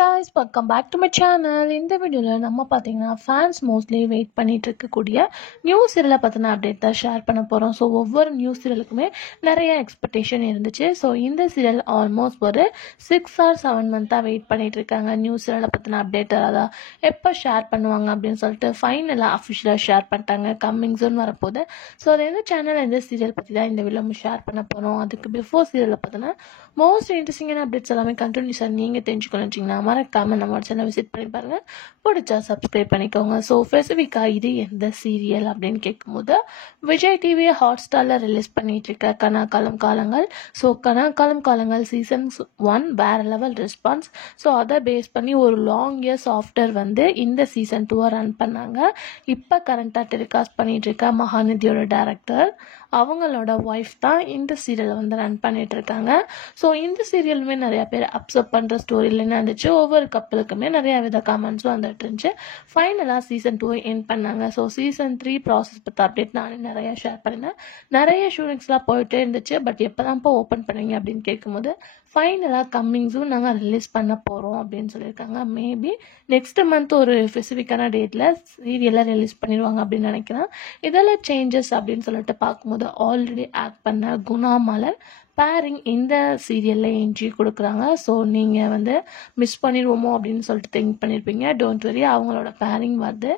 guys, welcome back to my channel. இந்த வீடியோல நம்ம பாத்தீங்கன்னா fans mostly வெயிட் பண்ணிட்டு இருக்கக்கூடிய நியூ சீரியலை பத்தின அப்டேட் தான் ஷேர் பண்ண போறோம். ஸோ ஒவ்வொரு நியூ சீரியலுக்குமே நிறைய எக்ஸ்பெக்டேஷன் இருந்துச்சு. ஸோ இந்த சீரியல் ஆல்மோஸ்ட் ஒரு 6 or 7 மந்த்தாக வெயிட் பண்ணிட்டு இருக்காங்க. நியூ சீரியலை பத்தின அப்டேட் அதான் எப்போ ஷேர் பண்ணுவாங்க அப்படின்னு சொல்லிட்டு ஃபைனலாக அஃபிஷியலாக ஷேர் பண்ணிட்டாங்க. கம்மிங் சூன் வரப்போகுது. ஸோ அது எந்த சேனல் எந்த சீரியல் பற்றி தான் இந்த வீடியோ நம்ம ஷேர் பண்ண போகிறோம். அதுக்கு பிஃபோர் சீரியலை பற்றின மோஸ்ட் இன்ட்ரெஸ்டிங்கான அப்டேட்ஸ் எல்லாமே கண்டினியூஸாக நீங்கள் தெரிஞ்சுக்கணும்னு மறக்காம நம்ம சேனல் விசிட் பண்ணி பாருங்க. பிடிச்சா சப்ஸ்கிரைப் பண்ணிக்கோங்க. ஸோ ஸ்பெசிஃபிக்கா இது எந்த சீரியல் அப்படின்னு கேட்கும்போது விஜய் டிவி ஹாட் ஸ்டார்ல ரிலீஸ் பண்ணிட்டு இருக்க கனாக்காலம் காலங்கள். ஸோ கனாக்காலம் காலங்கள் சீசன் 1 வேற லெவல் ரெஸ்பான்ஸ். ஸோ அதை பேஸ் பண்ணி ஒரு லாங் இயர்ஸ் ஆஃப்டர் இந்த சீசன் 2 ரன் பண்ணாங்க. இப்போ கரண்டா டெலிகாஸ்ட் பண்ணிட்டு இருக்க மகாநதியோட டைரக்டர் அவங்களோட ஒய்ஃப் தான் இந்த சீரியலை ரன் பண்ணிட்டு இருக்காங்க. ஸோ இந்த சீரியலுமே நிறைய பேர் அப்செப்ட் பண்ற ஸ்டோரியில் என்ன இருந்துச்சு, ஒவ்வொரு கப்பலுக்குமே நிறைய வித கமெண்ட்ஸும் வந்துட்டு இருந்துச்சு. ஃபைனலாக சீசன் 2 எண்ட் பண்ணாங்க. ஸோ சீசன் 3 ப்ராசஸ் பற்றி அப்டேட் நானே நிறைய ஷேர் பண்ணினேன். நிறைய ஷூட்டிங்ஸ்லாம் போயிட்டே இருந்துச்சு. பட் எப்போதான்ப்பா ஓப்பன் பண்ணுவீங்க அப்படின்னு கேட்கும்போது ஃபைனலாக கம்மிங் சூன் நாங்கள் ரிலீஸ் பண்ண போகிறோம் அப்படின்னு சொல்லியிருக்காங்க. மேபி நெக்ஸ்ட் மந்த் ஒரு ஸ்பெசிஃபிக்கான டேட்டில் சீரியலை ரிலீஸ் பண்ணிடுவாங்க அப்படின்னு நினைக்கிறேன். இதெல்லாம் சேஞ்சஸ் அப்படின்னு சொல்லிட்டு பார்க்கும்போது ஆல்ரெடி ஆக்ட் பண்ண குணா மலர் பேரிங் இந்த சீரியலில் என்ட்ரி கொடுக்குறாங்க. ஸோ நீங்கள் மிஸ் பண்ணிடுவோமோ அப்படின்னு சொல்லிட்டு திங்க் பண்ணியிருப்பீங்க. டோன்ட் வரி, அவங்களோட பேரிங் வருது.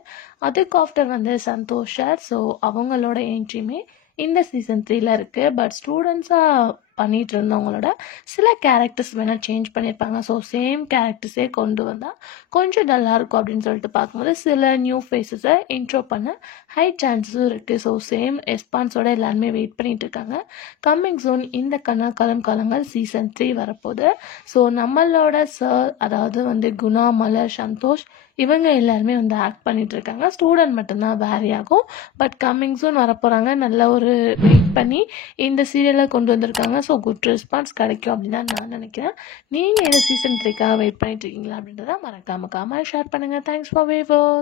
அதுக்கு ஆஃப்டர் சந்தோஷ் சார். ஸோ அவங்களோட என்ட்ரியுமே இந்த சீசன் 3ல இருக்கு. பட் ஸ்டூடெண்ட்ஸாக பண்ணிட்டு இருந்தவங்களோட சில கேரக்டர்ஸ் வேணால் சேஞ்ச் பண்ணியிருப்பாங்க. ஸோ சேம் கேரக்டர்ஸே கொண்டு வந்தால் கொஞ்சம் நல்லா இருக்கும் அப்படின்னு சொல்லிட்டு பார்க்கும்போது சில நியூ ஃபேஸஸை இன்ட்ரோ பண்ண ஹை சான்சஸும் இருக்குது. ஸோ சேம் ரெஸ்பான்ஸோட எல்லாருமே வெயிட் பண்ணிட்டு இருக்காங்க. கம்மிங் சூன் இந்த கனாக்காலம் காலங்கள் சீசன் 3 வரப்போகுது. ஸோ நம்மளோட சார் அதாவது குணா மலர் சந்தோஷ் இவங்க எல்லாருமே ஆக்ட் பண்ணிட்டு இருக்காங்க. ஸ்டூடெண்ட் மட்டும்தான் வேரி ஆகும். பட் கம்மிங் சூன் வரப்போகிறாங்க. நல்ல ஒரு வெயிட் பண்ணி இந்த சீரியலை கொண்டு வந்திருக்காங்க. ஸோ குட் ரெஸ்பான்ஸ் கிடைக்கும் அப்படின்னு தான் நான் நினைக்கிறேன். நீங்கள் இந்த சீசன் 3க்காக வெயிட் பண்ணிட்டு இருக்கீங்களா அப்படின்றத மறக்காம ஷேர் பண்ணுங்க. Thanks for viewers.